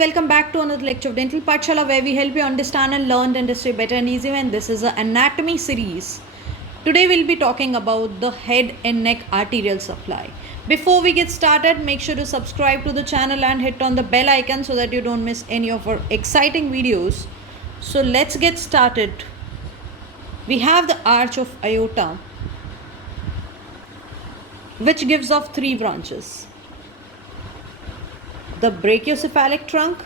Welcome back to another lecture of Dental Pathshala, where we help you understand and learn dentistry better and easier. And this is an anatomy series. Today we'll be talking about the head and neck arterial supply. Before we get started, make sure to subscribe to the channel and hit on the bell icon so that you don't miss any of our exciting videos. So let's get started. We have the arch of aorta, which gives off three branches: the brachiocephalic trunk,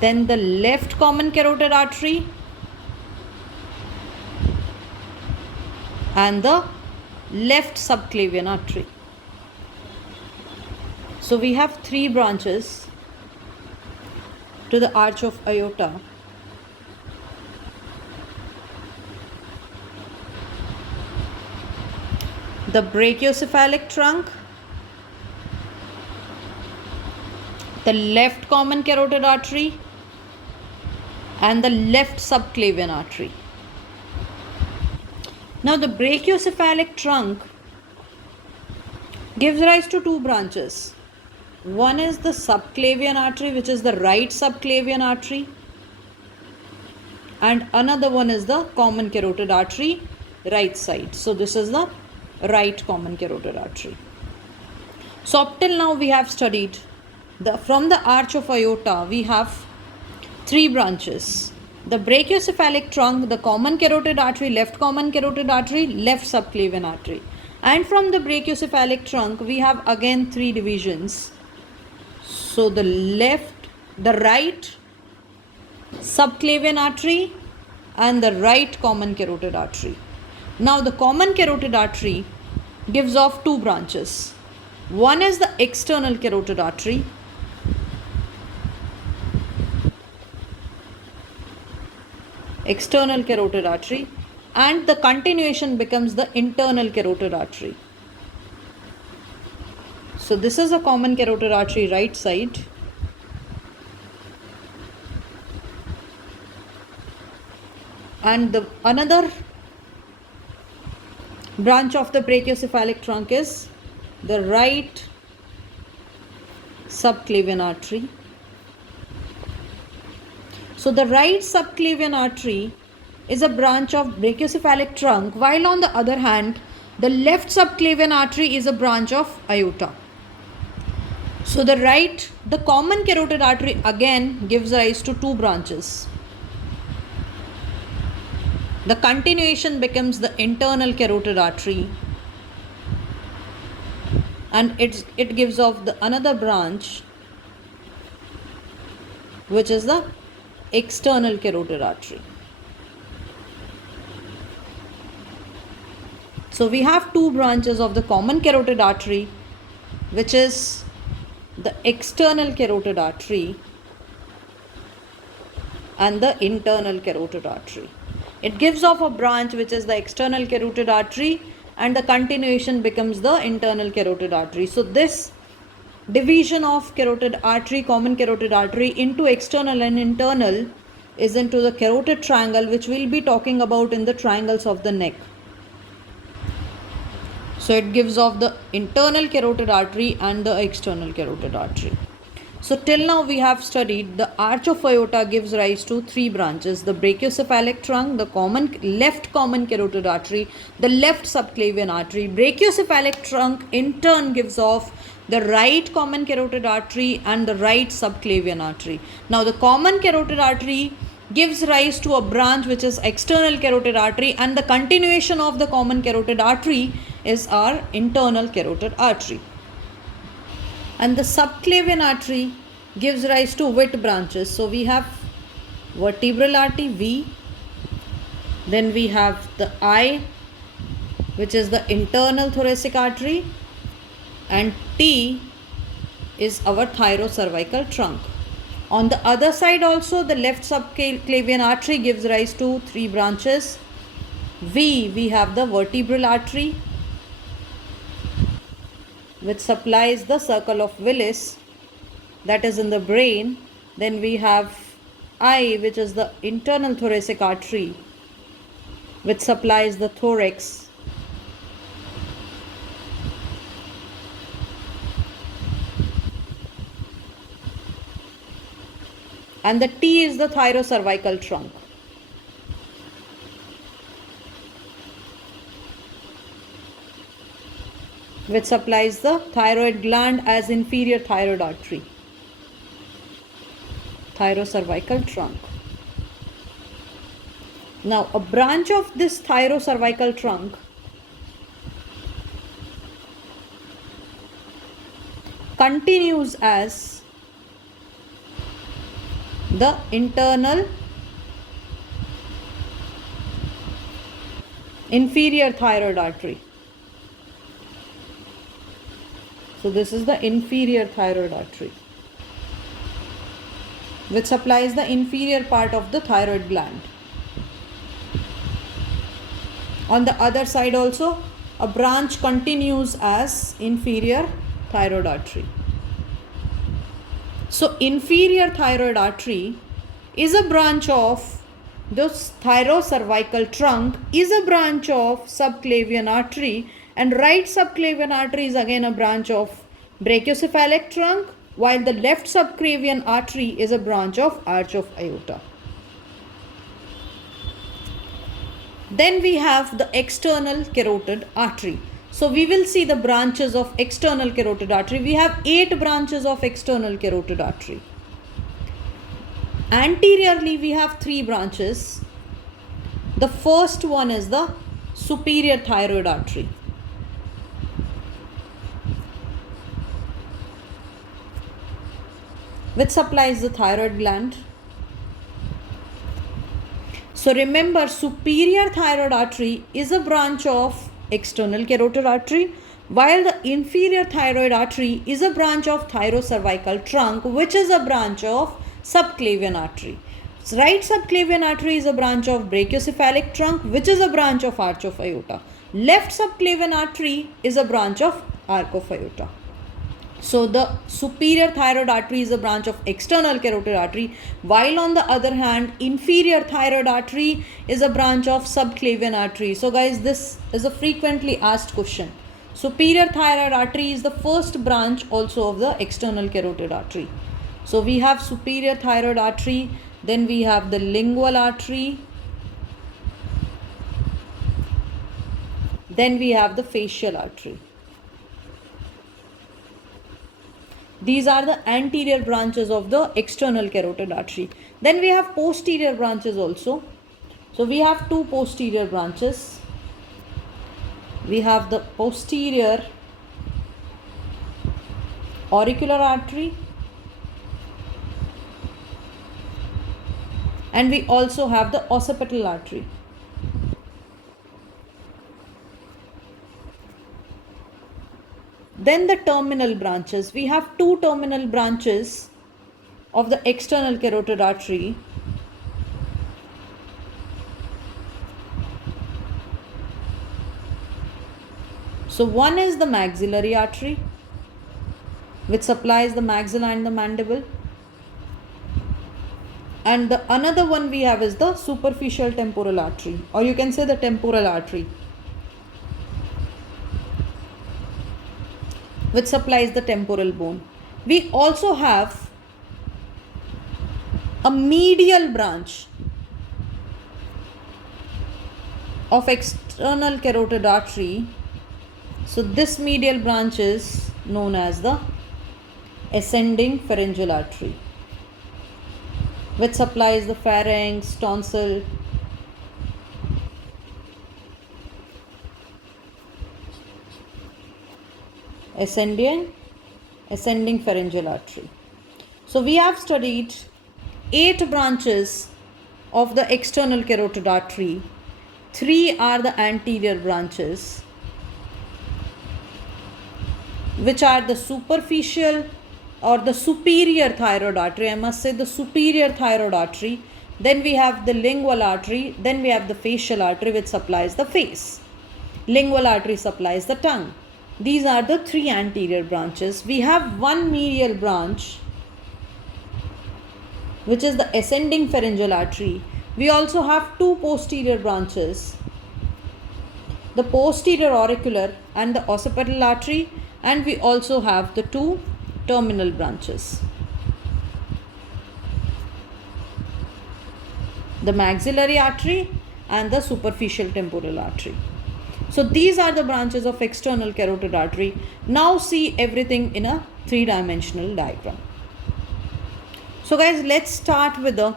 then the left common carotid artery, and the left subclavian artery. So we have three branches to the arch of aorta. The brachiocephalic trunk, the left common carotid artery, and the left subclavian artery. Now the brachiocephalic trunk gives rise to two branches. One is the subclavian artery, which is the right subclavian artery, and another one is the common carotid artery, right side. So this is the right common carotid artery. So up till now we have studied from the arch of aorta we have three branches: the brachiocephalic trunk, the common carotid artery, left common carotid artery, left subclavian artery. And from the brachiocephalic trunk we have again three divisions. So the right subclavian artery and the right common carotid artery. Now the common carotid artery gives off two branches. One is the external carotid artery, and the continuation becomes the internal carotid artery. So this is a common carotid artery, right side, and another branch of the brachiocephalic trunk is the right subclavian artery. So the right subclavian artery is a branch of brachiocephalic trunk, while on the other hand the left subclavian artery is a branch of aorta. So the common carotid artery again gives rise to two branches. The continuation becomes the internal carotid artery, and it gives off another branch, which is the external carotid artery. So we have two branches of the common carotid artery, which is the external carotid artery and the internal carotid artery. It gives off a branch which is the external carotid artery, and the continuation becomes the internal carotid artery. So this division of carotid artery, common carotid artery, into external and internal is into the carotid triangle, which we'll be talking about in the triangles of the neck. So it gives off the internal carotid artery and the external carotid artery. So till now we have studied the arch of aorta gives rise to three branches: the brachiocephalic trunk, the left common carotid artery, the left subclavian artery. Brachiocephalic trunk in turn gives off the right common carotid artery and the right subclavian artery. Now the common carotid artery gives rise to a branch which is external carotid artery, and the continuation of the common carotid artery is our internal carotid artery. And the subclavian artery gives rise to width branches. So we have vertebral artery V, then we have the I, which is the internal thoracic artery, and T is our thyrocervical trunk. On the other side also, the left subclavian artery gives rise to three branches. V, we have the vertebral artery, which supplies the circle of Willis, that is in the brain. Then we have I, which is the internal thoracic artery, which supplies the thorax. and the T is the thyrocervical trunk. Which supplies the thyroid gland as inferior thyroid artery. Thyrocervical trunk. Now, a branch of this thyrocervical trunk continues as the internal inferior thyroid artery. So this is the inferior thyroid artery, which supplies the inferior part of the thyroid gland. On the other side also, a branch continues as inferior thyroid artery. So inferior thyroid artery is a branch of the thyrocervical trunk, is a branch of subclavian artery, and right subclavian artery is again a branch of brachiocephalic trunk, while the left subclavian artery is a branch of arch of aorta. Then we have the external carotid artery. So we will see the branches of external carotid artery. We have 8 branches of external carotid artery. Anteriorly we have 3 branches. The first one is the superior thyroid artery. Which supplies the thyroid gland. So remember, superior thyroid artery is a branch of external carotid artery, while the inferior thyroid artery is a branch of thyrocervical trunk, which is a branch of subclavian artery. So right subclavian artery is a branch of brachiocephalic trunk, which is a branch of arch of aorta. Left subclavian artery is a branch of arc of aorta. So the superior thyroid artery is a branch of external carotid artery, while on the other hand, inferior thyroid artery is a branch of subclavian artery. So guys, this is a frequently asked question. Superior thyroid artery is the first branch also of the external carotid artery. So we have superior thyroid artery, then we have the lingual artery, then we have the facial artery. These are the anterior branches of the external carotid artery. Then we have posterior branches also. So we have 2 posterior branches. We have the posterior auricular artery, and we also have the occipital artery. Then the terminal branches. We have 2 terminal branches of the external carotid artery. So one is the maxillary artery, which supplies the maxilla and the mandible. And the another one we have is the superficial temporal artery, or you can say the temporal artery, which supplies the temporal bone. We also have a medial branch of external carotid artery. So this medial branch is known as the ascending pharyngeal artery, which supplies the pharynx, tonsil, ascending pharyngeal artery. So we have studied 8 branches of the external carotid artery. 3 are the anterior branches, which are the superficial or the superior thyroid artery. I must say the superior thyroid artery. Then we have the lingual artery. Then we have the facial artery, which supplies the face. Lingual artery supplies the tongue. These are the 3 anterior branches. We have 1 medial branch, which is the ascending pharyngeal artery. We also have 2 posterior branches, the posterior auricular and the occipital artery, and we also have the 2 terminal branches. the maxillary artery and the superficial temporal artery. So these are the branches of external carotid artery. Now see everything in a three-dimensional diagram. So guys, let's start with the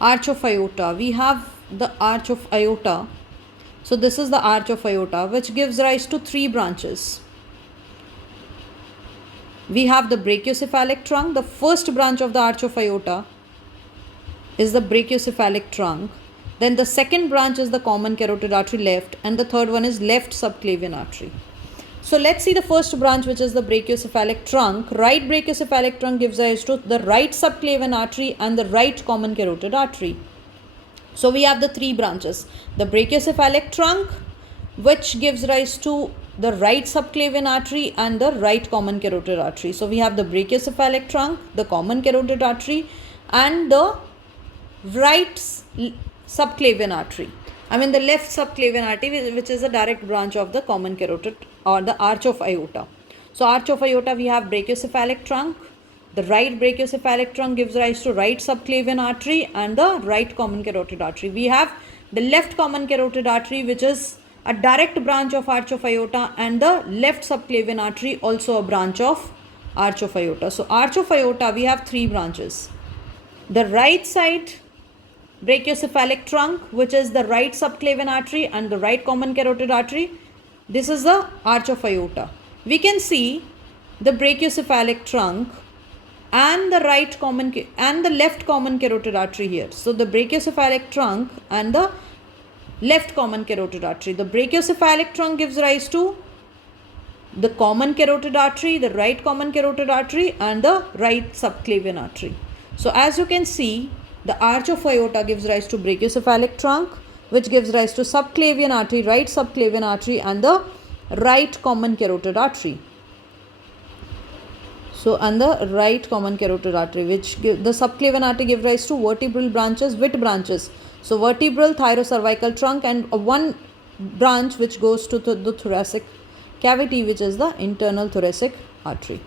arch of aorta. We have the arch of aorta. So this is the arch of aorta, which gives rise to three branches. We have the brachiocephalic trunk. The first branch of the arch of aorta is the brachiocephalic trunk. Then the second branch is the common carotid artery left, and the third one is left subclavian artery. So let's see the first branch, which is the brachiocephalic trunk. Right brachiocephalic trunk gives rise to the right subclavian artery and the right common carotid artery. So we have the three branches. The brachiocephalic trunk, which gives rise to the right subclavian artery and the right common carotid artery. So we have the brachiocephalic trunk, the common carotid artery, and the right subclavian artery. The left subclavian artery, which is a direct branch of the common carotid or the arch of aorta. So arch of aorta, we have brachiocephalic trunk. The right brachiocephalic trunk gives rise to right subclavian artery and the right common carotid artery. We have the left common carotid artery, which is a direct branch of arch of aorta, and the left subclavian artery, also a branch of arch of aorta. So arch of aorta, we have three branches. The right side brachiocephalic trunk, which is the right subclavian artery and the right common carotid artery. This is the arch of aorta. We can see the brachiocephalic trunk and the left common carotid artery here. So the brachiocephalic trunk and the left common carotid artery. The brachiocephalic trunk gives rise to the common carotid artery, the right common carotid artery, and the right subclavian artery. So as you can see, the arch of aorta gives rise to brachiocephalic trunk, which gives rise to subclavian artery, right subclavian artery, and the right common carotid artery. So, and the right common carotid artery, the subclavian artery gives rise to vertebral branches, with branches. So, vertebral, thyrocervical trunk, and one branch which goes to the thoracic cavity, which is the internal thoracic artery.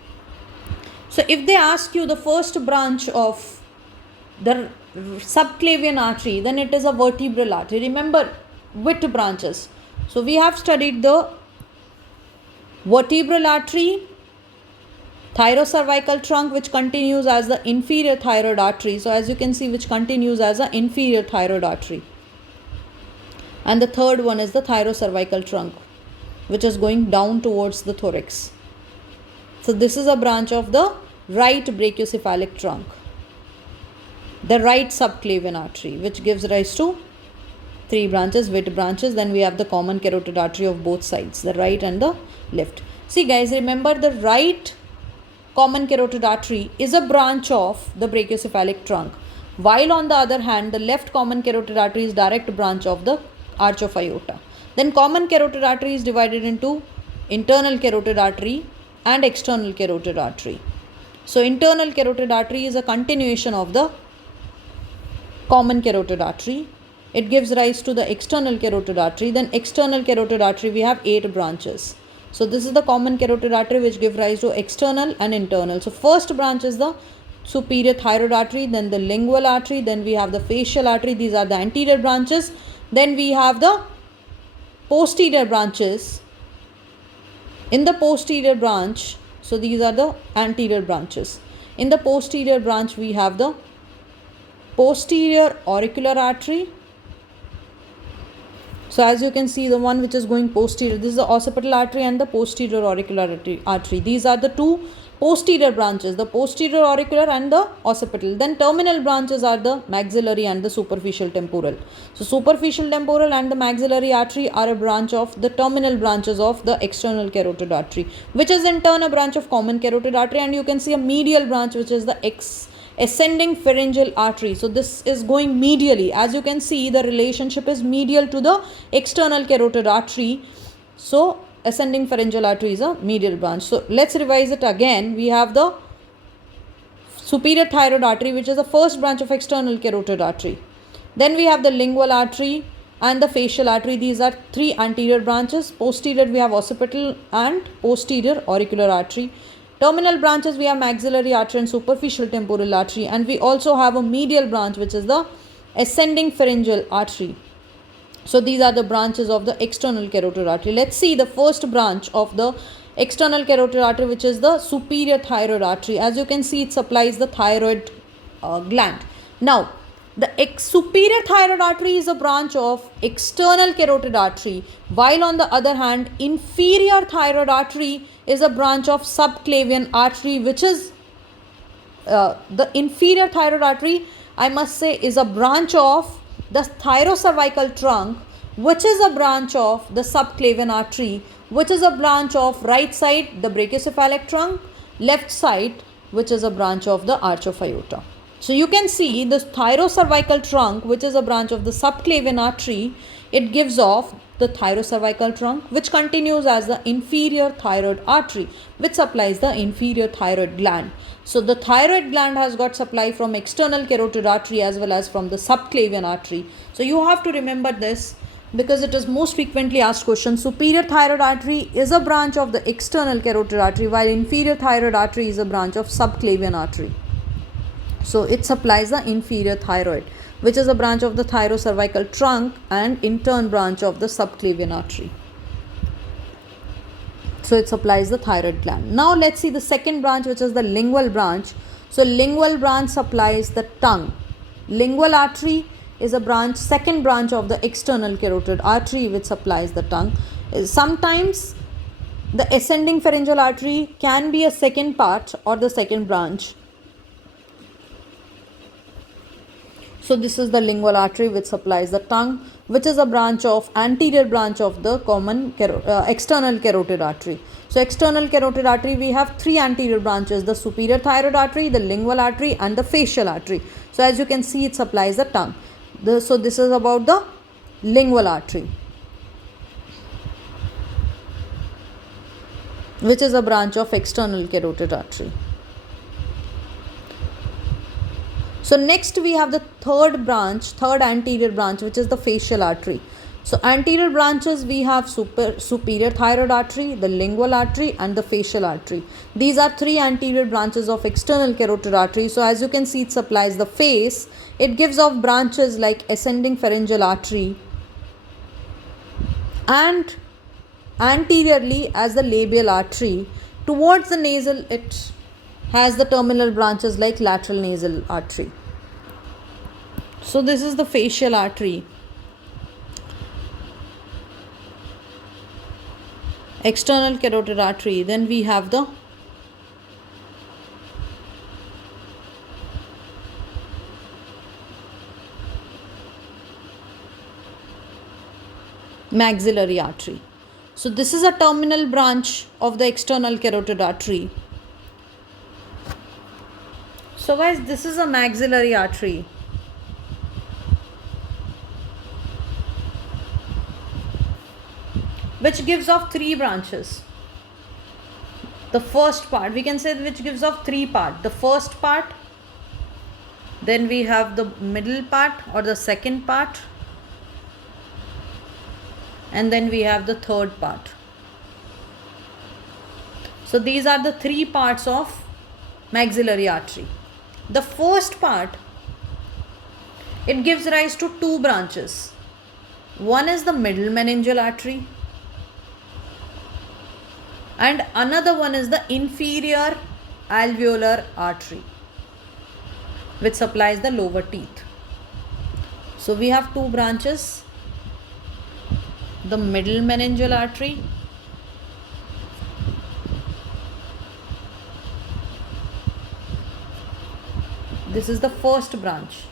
So, if they ask you the first branch of the subclavian artery, then it is a vertebral artery. Remember, with branches. So, we have studied the vertebral artery, thyrocervical trunk, which continues as the inferior thyroid artery. So as you can see, which continues as the inferior thyroid artery. And the third one is the thyrocervical trunk, which is going down towards the thorax. So this is a branch of the right brachiocephalic trunk. The right subclavian artery, which gives rise to three branches, with branches. Then we have the common carotid artery of both sides, the right and the left. See guys, remember the right common carotid artery is a branch of the brachiocephalic trunk, while on the other hand, the left common carotid artery is direct branch of the arch of aorta. Then common carotid artery is divided into internal carotid artery and external carotid artery. So internal carotid artery is a continuation of the common carotid artery. It gives rise to the external carotid artery. Then external carotid artery, we have 8 branches. So this is the common carotid artery, which give rise to external and internal. So first branch is the superior thyroid artery, then the lingual artery, then we have the facial artery. These are the anterior branches. Then we have the posterior branches. In the posterior branch, so these are the anterior branches. In the posterior branch, we have the posterior auricular artery. So as you can see, the one which is going posterior, this is the occipital artery and the posterior auricular artery. These are the two posterior branches, the posterior auricular and the occipital. Then terminal branches are the maxillary and the superficial temporal. So superficial temporal and the maxillary artery are a branch of the terminal branches of the external carotid artery, which is in turn a branch of common carotid artery. And you can see a medial branch, which is the ascending pharyngeal artery. So this is going medially. As you can see, the relationship is medial to the external carotid artery. So ascending pharyngeal artery is a medial branch. So let's revise it again. We have the superior thyroid artery, which is the first branch of external carotid artery. Then we have the lingual artery and the facial artery. These are 3 anterior branches. Posterior, we have occipital and posterior auricular artery. Terminal branches, we have maxillary artery and superficial temporal artery, and we also have a medial branch, which is the ascending pharyngeal artery. So these are the branches of the external carotid artery. Let's see the first branch of the external carotid artery, which is the superior thyroid artery. As you can see, it supplies the thyroid gland. Now, the superior thyroid artery is a branch of external carotid artery, while on the other hand, inferior thyroid artery is a branch of subclavian artery, which is the inferior thyroid artery, I must say, is a branch of the thyrocervical trunk, which is a branch of the subclavian artery, which is a branch of right side, the brachiocephalic trunk, left side, which is a branch of the arch of aorta. So you can see the thyrocervical trunk, which is a branch of the subclavian artery, it gives off the thyrocervical trunk, which continues as the inferior thyroid artery, which supplies the inferior thyroid gland. So the thyroid gland has got supply from external carotid artery as well as from the subclavian artery. So you have to remember this because it is most frequently asked question. Superior thyroid artery is a branch of the external carotid artery, while inferior thyroid artery is a branch of subclavian artery. So it supplies the inferior thyroid, which is a branch of the thyrocervical trunk and in turn branch of the subclavian artery. So it supplies the thyroid gland. Now let's see the second branch, which is the lingual branch. So lingual branch supplies the tongue. Lingual artery is a branch, second branch of the external carotid artery, which supplies the tongue. Sometimes the ascending pharyngeal artery can be a second part or the second branch. So this is the lingual artery, which supplies the tongue, which is a branch of anterior branch of the common external carotid artery. So external carotid artery, we have three anterior branches: the superior thyroid artery, the lingual artery and the facial artery. So as you can see, it supplies the tongue. So this is about the lingual artery, which is a branch of external carotid artery. So next we have the third branch, third anterior branch, which is the facial artery. So anterior branches, we have superior thyroid artery, the lingual artery and the facial artery. These are three anterior branches of external carotid artery. So as you can see, it supplies the face. It gives off branches like ascending pharyngeal artery and anteriorly as the labial artery. Towards the nasal, it has the terminal branches like lateral nasal artery. So this is the facial artery. External carotid artery. Then we have the maxillary artery. So this is a terminal branch of the external carotid artery. So guys, this is a maxillary artery. Which gives off three branches. The first part, we can say, which gives off three parts. The first part, then we have the middle part or the second part, and then we have the third part. So these are the three parts of maxillary artery. The first part, it gives rise to two branches. One is the middle meningeal artery and another one is the inferior alveolar artery, which supplies the lower teeth. So we have two branches, the middle meningeal artery this is the first branch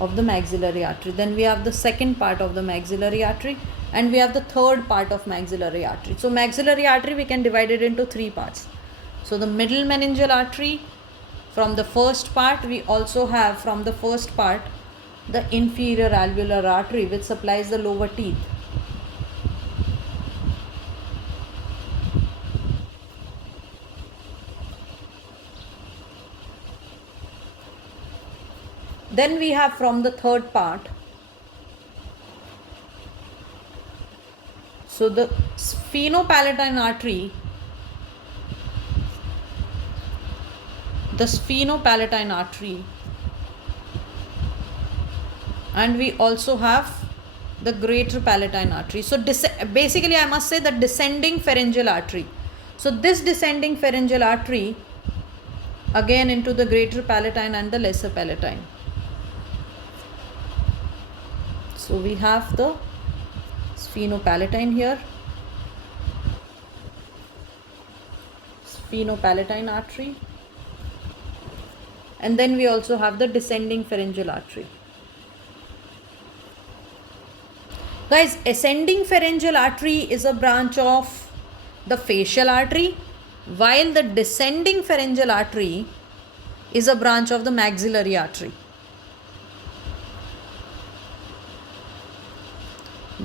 of the maxillary artery. Then we have the second part of the maxillary artery and we have the third part of maxillary artery. So maxillary artery, we can divide it into three parts. So the middle meningeal artery, from the first part, we also have from the first part the inferior alveolar artery, which supplies the lower teeth. Then we have from the third part, so the sphenopalatine artery, and we also have the greater palatine artery. So basically I must say the descending pharyngeal artery. So this descending pharyngeal artery again into the greater palatine and the lesser palatine. So we have the sphenopalatine here, sphenopalatine artery, and then we also have the descending pharyngeal artery. Guys, ascending pharyngeal artery is a branch of the facial artery, while the descending pharyngeal artery is a branch of the maxillary artery.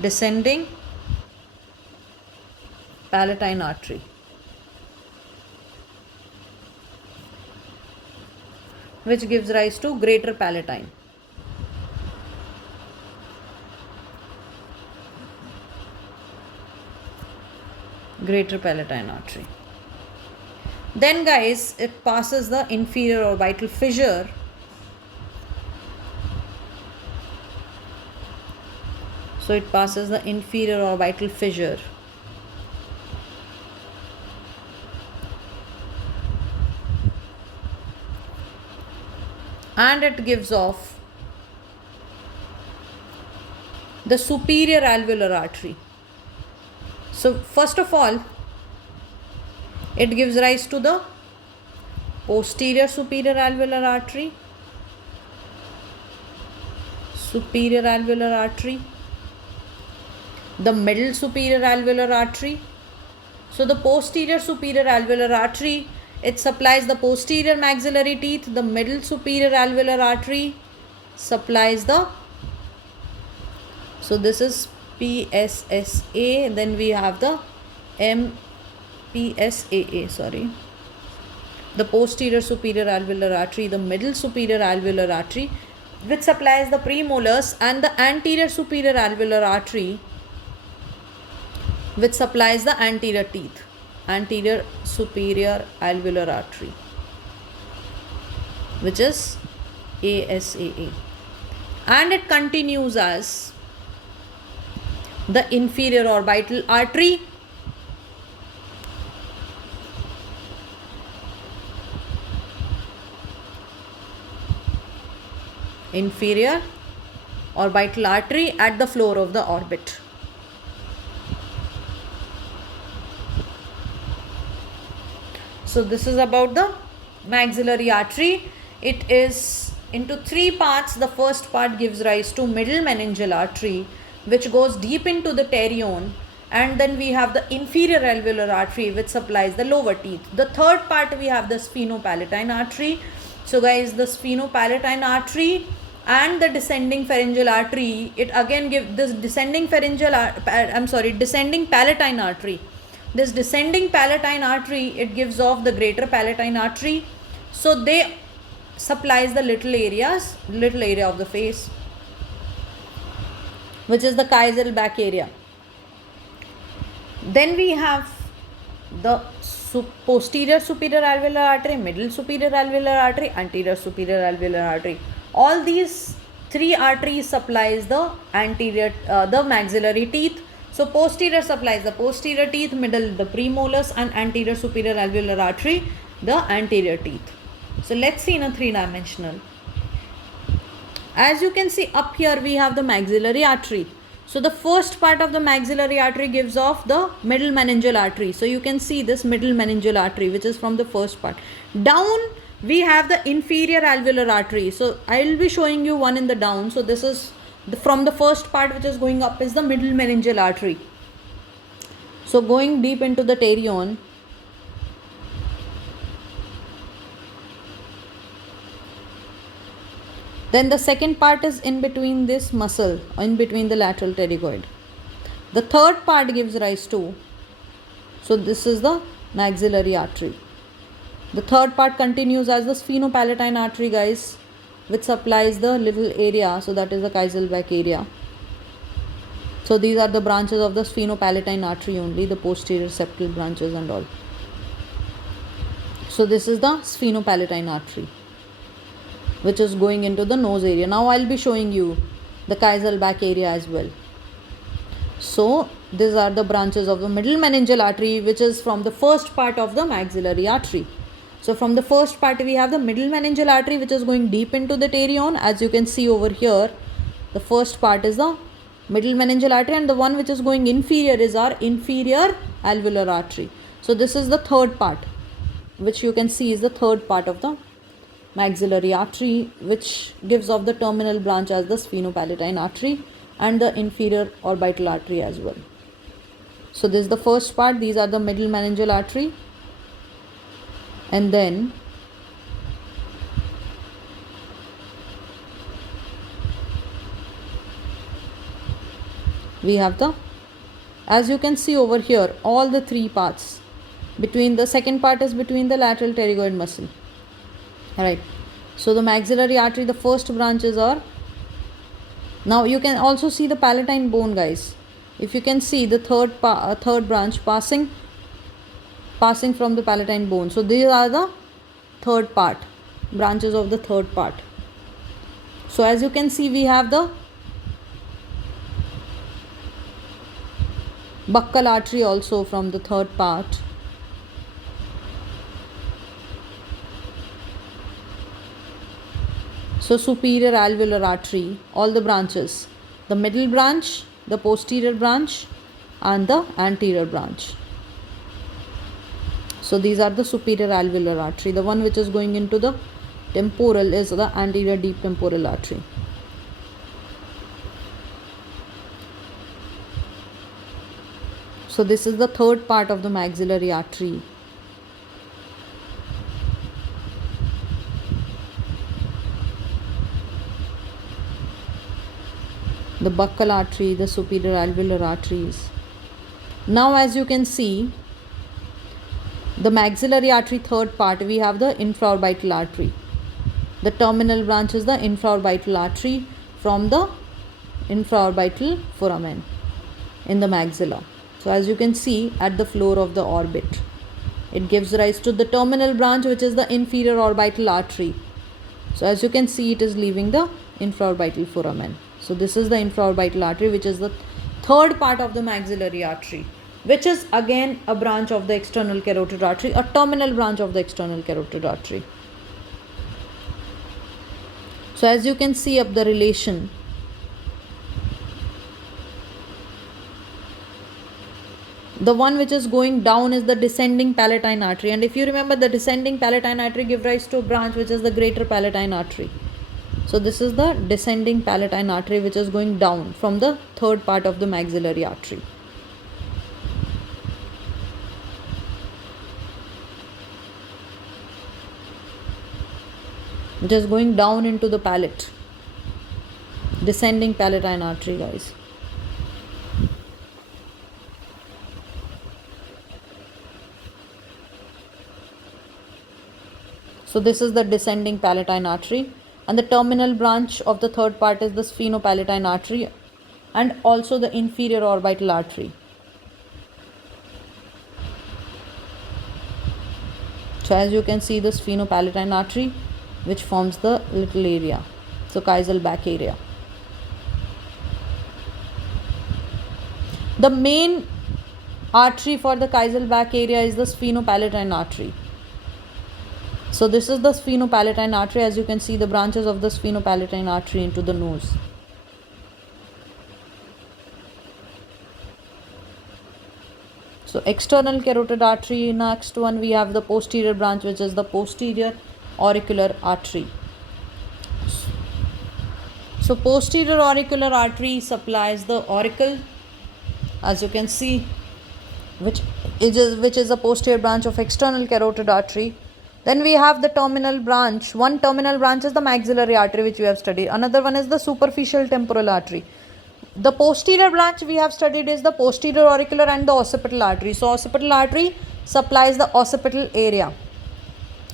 Descending palatine artery. Which gives rise to greater palatine. Greater palatine artery. Then guys, it passes the inferior orbital fissure So it passes the inferior orbital fissure. And it gives off the superior alveolar artery. So first of all, it gives rise to the posterior superior alveolar artery, superior alveolar artery, the middle superior alveolar artery. So the posterior superior alveolar artery, it supplies the posterior maxillary teeth. The middle superior alveolar artery supplies the, so this is PSSA, then we have the MPSAA, sorry. The posterior superior alveolar artery, the middle superior alveolar artery, which supplies the premolars, and the anterior superior alveolar artery, which supplies the anterior teeth, anterior superior alveolar artery, which is ASAA. And it continues as the inferior orbital artery, inferior orbital artery at the floor of the orbit. So this is about the maxillary artery. It is into three parts. The first part gives rise to middle meningeal artery, which goes deep into the pterion, and then we have the inferior alveolar artery, which supplies the lower teeth. The third part we have the sphenopalatine artery. So guys, the sphenopalatine artery and the descending pharyngeal artery, it again gives this descending descending palatine artery. This descending palatine artery, it gives off the greater palatine artery. So they supplies the little area of the face, which is the chiasal back area. Then we have the posterior superior alveolar artery, middle superior alveolar artery, anterior superior alveolar artery. All these three arteries supplies the anterior, the maxillary teeth. So posterior supplies the posterior teeth, middle the premolars, and anterior superior alveolar artery the anterior teeth. So let's see in a three-dimensional. As you can see up here, we have the maxillary artery. So the first part of the maxillary artery gives off the middle meningeal artery. So you can see this middle meningeal artery, which is from the first part. Down we have the inferior alveolar artery. So I will be showing you one in the down. So this is from the first part, which is going up, is the middle meningeal artery. So going deep into the pterion, then the second part is in between this muscle, in between the lateral pterygoid. The third part gives rise to, so this is the maxillary artery. The third part continues as the sphenopalatine artery, guys, which supplies the little area, so that is the chiasal back area. So these are the branches of the sphenopalatine artery only, the posterior septal branches and all. So this is the sphenopalatine artery, which is going into the nose area. Now I'll be showing you the causal back area as well. So these are the branches of the middle meningeal artery, which is from the first part of the maxillary artery. So from the first part we have the middle meningeal artery, which is going deep into the pterion. As you can see over here, the first part is the middle meningeal artery, and the one which is going inferior is our inferior alveolar artery. So this is the third part, which you can see is the third part of the maxillary artery, which gives off the terminal branch as the sphenopalatine artery and the inferior orbital artery as well. So this is the first part. These are the middle meningeal artery, and then we have the, as you can see over here, all the three parts. Between the second part is between the lateral pterygoid muscle. Right. So the maxillary artery, the first branches are. Now you can also see the palatine bone, guys. If you can see the third branch passing from the palatine bone. So these are the third part, branches of the third part. So as you can see, we have the buccal artery also from the third part. So superior alveolar artery, all the branches, the middle branch, the posterior branch and the anterior branch. So these are the superior alveolar artery. The one which is going into the temporal is the anterior deep temporal artery. So this is the third part of the maxillary artery. The buccal artery, the superior alveolar arteries. Now as you can see, the maxillary artery third part, we have the infraorbital artery. The terminal branch is the infraorbital artery from the infraorbital foramen in the maxilla. So as you can see at the floor of the orbit, it gives rise to the terminal branch, which is the inferior orbital artery. So as you can see, it is leaving the infraorbital foramen. So this is the infraorbital artery, which is the third part of the maxillary artery, which is again a branch of the external carotid artery, a terminal branch of the external carotid artery. So as you can see up the relation, the one which is going down is the descending palatine artery, and if you remember, the descending palatine artery gives rise to a branch which is the greater palatine artery. So this is the descending palatine artery, which is going down from the third part of the maxillary artery. It is going down into the palate. Descending palatine artery, guys. So this is the descending palatine artery, and the terminal branch of the third part is the sphenopalatine artery and also the inferior orbital artery. So as you can see, the sphenopalatine artery, which forms the little area, so causal back area. The main artery for the causal back area is the sphenopalatine artery. So this is the sphenopalatine artery. As you can see, the branches of the sphenopalatine artery into the nose. So external carotid artery, next one we have the posterior branch, which is the posterior auricular artery. So posterior auricular artery supplies the auricle, as you can see, which is a posterior branch of external carotid artery. Then we have the terminal branch. One terminal branch is the maxillary artery, which we have studied. Another one is the superficial temporal artery. The posterior branch we have studied is the posterior auricular and the occipital artery. So occipital artery supplies the occipital area.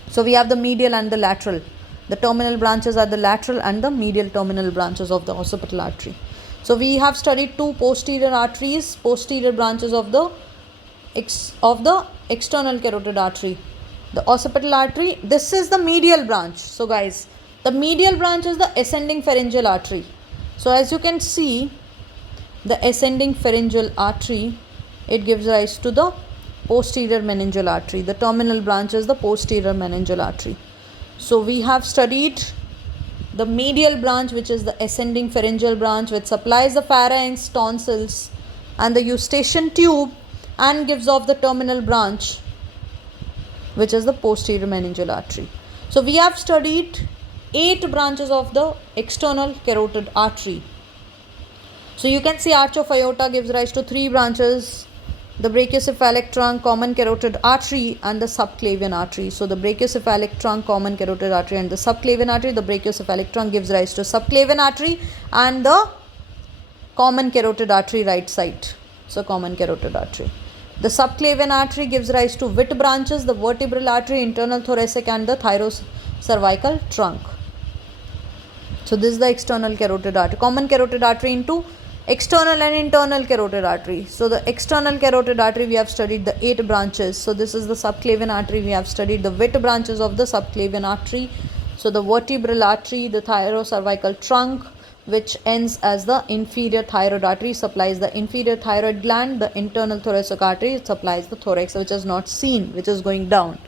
So we have the medial and the lateral. The terminal branches are the lateral and the medial terminal branches of the occipital artery. So we have studied two posterior arteries, posterior branches of the external carotid artery. The occipital artery, this is the medial branch. So guys, the medial branch is the ascending pharyngeal artery. So as you can see, the ascending pharyngeal artery, it gives rise to the posterior meningeal artery. The terminal branch is the posterior meningeal artery. So we have studied the medial branch, which is the ascending pharyngeal branch, which supplies the pharynx, tonsils and the eustachian tube and gives off the terminal branch, which is the posterior meningeal artery. So we have studied 8 branches of the external carotid artery. So you can see arch of aorta gives rise to 3 branches: the brachiocephalic trunk, common carotid artery and the subclavian artery. So the brachiocephalic trunk, common carotid artery and the subclavian artery. The brachiocephalic trunk gives rise to subclavian artery and the common carotid artery right side. So common carotid artery. The subclavian artery gives rise to whit branches: the vertebral artery, internal thoracic and the thyrocervical trunk. So this is the external carotid artery. Common carotid artery into external and internal carotid artery. So the external carotid artery, we have studied the 8 branches. So this is the subclavian artery. We have studied the whit branches of the subclavian artery. So the vertebral artery, the thyrocervical trunk, which ends as the inferior thyroid artery, supplies the inferior thyroid gland. The internal thoracic artery supplies the thorax, which is not seen, which is going down.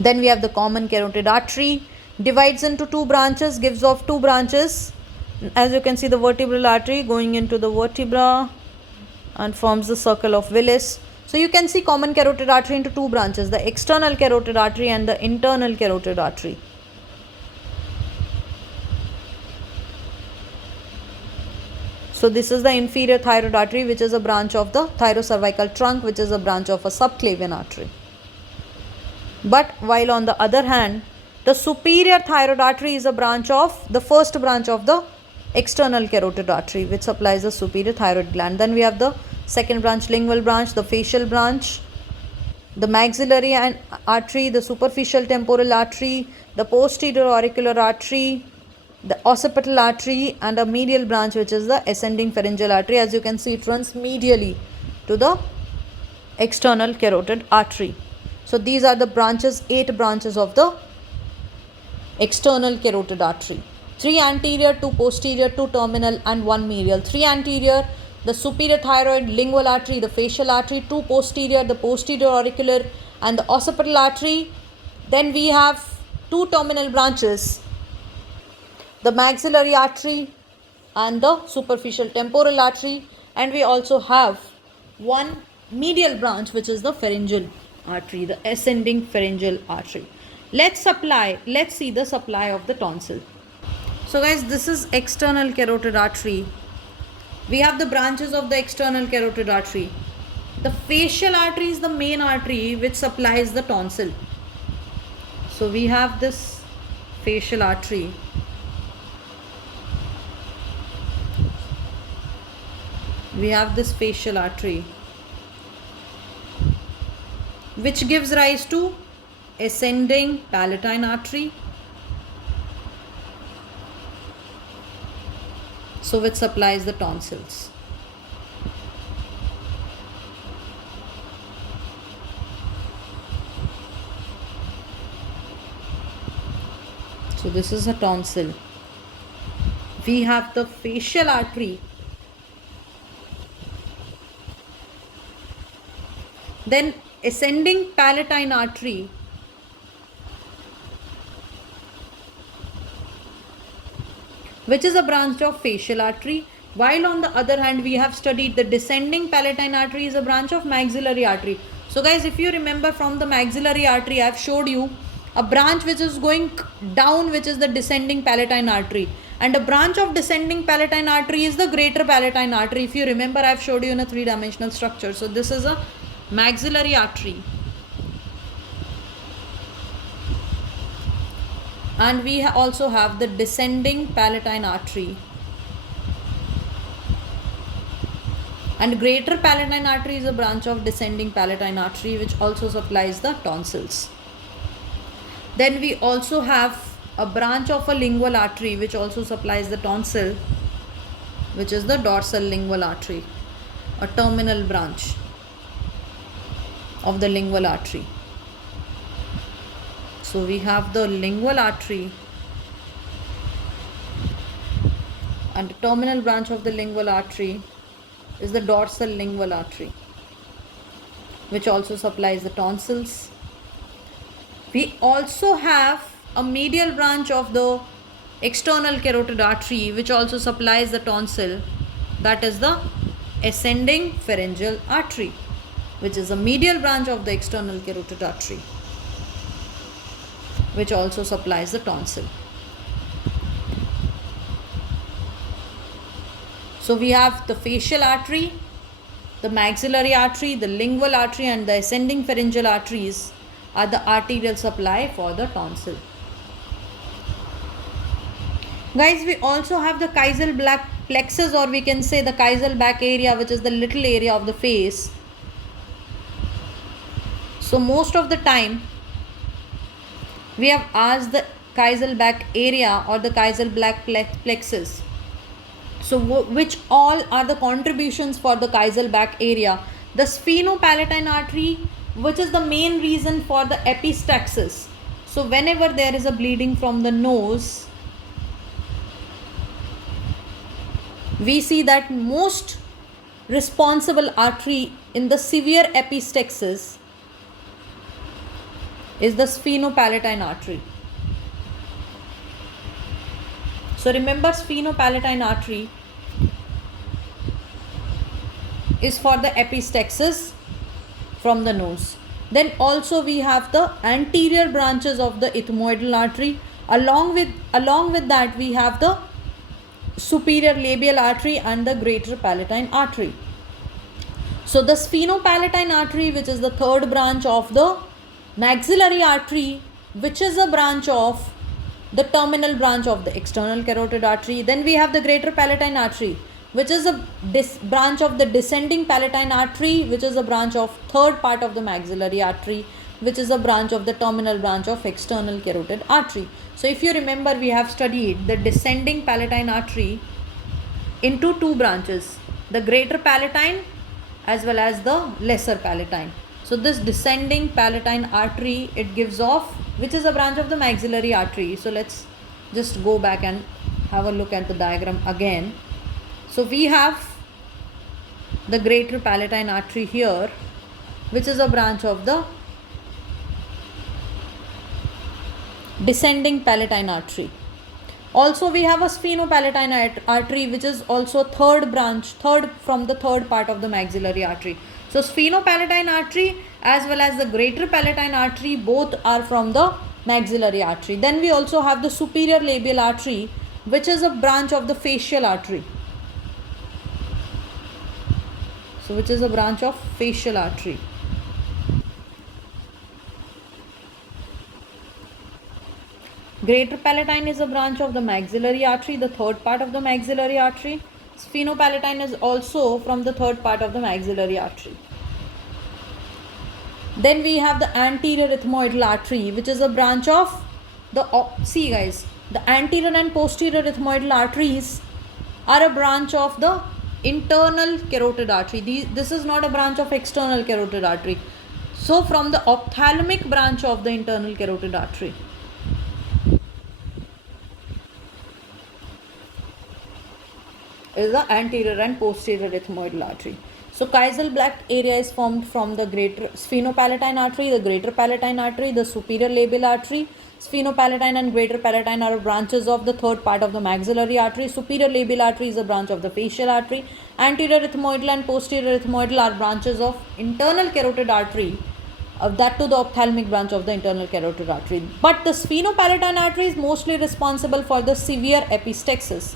Then we have the common carotid artery, divides into 2 branches, gives off 2 branches. As you can see, the vertebral artery going into the vertebra and forms the circle of Willis. So you can see common carotid artery into 2 branches: the external carotid artery and the internal carotid artery. So this is the inferior thyroid artery, which is a branch of the thyrocervical trunk, which is a branch of a subclavian artery. But while on the other hand, the superior thyroid artery is a branch of the first branch of the external carotid artery, which supplies the superior thyroid gland. Then we have the second branch, lingual branch, the facial branch, the maxillary artery, the superficial temporal artery, the posterior auricular artery, the occipital artery and a medial branch, which is the ascending pharyngeal artery. As you can see, it runs medially to the external carotid artery. So these are the branches, 8 branches of the external carotid artery: 3 anterior, 2 posterior, 2 terminal and 1 medial. 3 anterior, the superior thyroid, lingual artery, the facial artery; 2 posterior, the posterior auricular and the occipital artery. Then we have 2 terminal branches, the maxillary artery and the superficial temporal artery, and we also have 1 medial branch, which is the pharyngeal artery, the ascending pharyngeal artery. Let's see the supply of the tonsil. So guys, this is external carotid artery. We have the branches of the external carotid artery. The facial artery is the main artery which supplies the tonsil. So we have this facial artery. We have this facial artery, which gives rise to ascending palatine artery, so which supplies the tonsils. So this is a tonsil. We have the facial artery, then ascending palatine artery, which is a branch of facial artery, while on the other hand we have studied the descending palatine artery is a branch of maxillary artery. So guys, if you remember from the maxillary artery, I have showed you a branch which is going down, which is the descending palatine artery, and a branch of descending palatine artery is the greater palatine artery. If you remember, I have showed you in a 3-dimensional structure. So this is a maxillary artery, and we also have the descending palatine artery, and greater palatine artery is a branch of descending palatine artery which also supplies the tonsils. Then we also have a branch of a lingual artery which also supplies the tonsil, which is the dorsal lingual artery, a terminal branch of the lingual artery. So we have the lingual artery, And the terminal branch of the lingual artery is the dorsal lingual artery, which also supplies the tonsils. We also have a medial branch of the external carotid artery, which also supplies the tonsil. That is the ascending pharyngeal artery, which is a medial branch of the external carotid artery, which also supplies the tonsil. So we have the facial artery, the maxillary artery, the lingual artery, and the ascending pharyngeal arteries are the arterial supply for the tonsil. Guys, we also have the Kysel back plexus, or we can say the Kysel back area, which is the little area of the face. So most of the time we have asked the Kysel back area or the Kysel back plexus. So which all are the contributions for the Kysel back area? The sphenopalatine artery, which is the main reason for the epistaxis. So whenever there is a bleeding from the nose, we see that most responsible artery in the severe epistaxis is the sphenopalatine artery. So remember, sphenopalatine artery is for the epistaxis from the nose. Then also we have the anterior branches of the ethmoidal artery. Along with that we have the superior labial artery and the greater palatine artery. So the sphenopalatine artery, which is the third branch of the maxillary artery, which is a branch of the terminal branch of the external carotid artery. Then we have the greater palatine artery, which is a branch of the descending palatine artery, which is a branch of third part of the maxillary artery, which is a branch of the terminal branch of external carotid artery. So if you remember, we have studied the descending palatine artery into two branches, the greater palatine as well as the lesser palatine. So this descending palatine artery, it gives off, which is a branch of the maxillary artery. So let's just go back and have a look at the diagram again. So we have the greater palatine artery here, which is a branch of the descending palatine artery. Also we have a sphenopalatine artery, which is also third from the third part of the maxillary artery. So sphenopalatine artery as well as the greater palatine artery, both are from the maxillary artery. Then we also have the superior labial artery, which is a branch of the facial artery. So which is a branch of facial artery. Greater palatine is a branch of the maxillary artery, the third part of the maxillary artery. Sphenopalatine is also from the third part of the maxillary artery. Then we have the anterior ethmoidal artery, which is a branch of the, see guys, the anterior and posterior ethmoidal arteries are a branch of the internal carotid artery. This is not a branch of external carotid artery. So from the ophthalmic branch of the internal carotid artery. Is the anterior and posterior ethmoidal artery. So Kysel back area is formed from the greater sphenopalatine artery, the greater palatine artery, the superior labial artery. Sphenopalatine and greater palatine are branches of the third part of the maxillary artery. Superior labial artery is a branch of the facial artery. Anterior ethmoidal and posterior ethmoidal are branches of internal carotid artery, that to the ophthalmic branch of the internal carotid artery. But the sphenopalatine artery is mostly responsible for the severe epistaxis.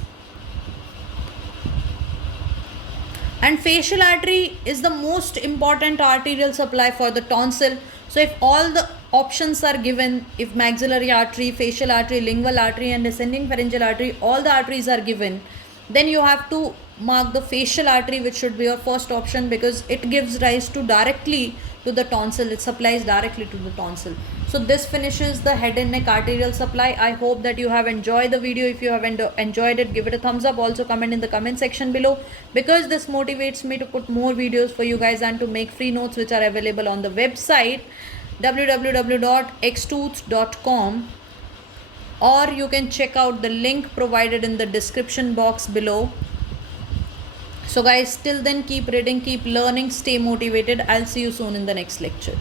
And facial artery is the most important arterial supply for the tonsil. So if all the options are given, if maxillary artery, facial artery, lingual artery and ascending pharyngeal artery, all the arteries are given, then you have to mark the facial artery, which should be your first option, because it gives rise to directly to the tonsil. It supplies directly to the tonsil. So this finishes the head and neck arterial supply. I hope that you have enjoyed the video. If you have enjoyed it, give it a thumbs up. Also comment in the comment section below, because this motivates me to put more videos for you guys and to make free notes which are available on the website www.xtooth.com. or you can check out the link provided in the description box below. So guys, till then, keep reading, keep learning, stay motivated. I'll see you soon in the next lecture.